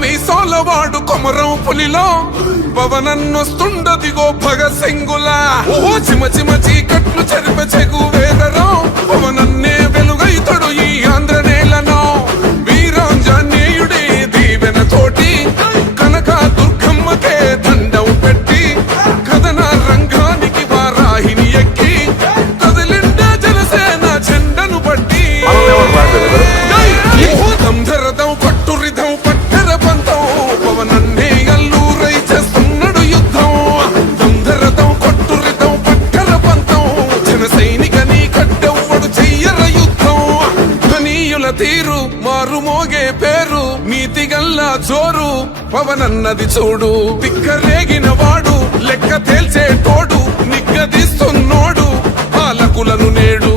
మీసోలవాడు కొమరం పులిలో పవనన్నొస్తుండదిగో భగత్ సింగులా ఓ చిమ చిమ చీకట్లు చెరిప చెగు వేదరో పవనన్నే వెలుగైతడు ఈ ఆంధ్ర నేలను వీరాంజనేయుడి దీవెన తోటి కనక దుర్గమ్మకే దండం పెట్టి కథన రంగానికి వారాహిని ఎక్కి కదిలిండే జనసేన జెండను బట్టి ధరదం కొట్టురిధం పట్టర పంతం పవనన్నే అల్లూరై చేస్తున్నాడు యుద్ధం ధరదం కొట్టురిధం పట్టర పంతం జన సైనికని కట్టెవ్వడు చెయ్యర యుద్ధం ధనీయుల తీరు మారు మోగే పేరు నీతి గల్లా జోరు పవనన్నది చూడు తిక్కరేగిన వాడు లెక్క తేల్చే తోడు నిగ్గదీస్తున్నోడు పాలకులను నేడు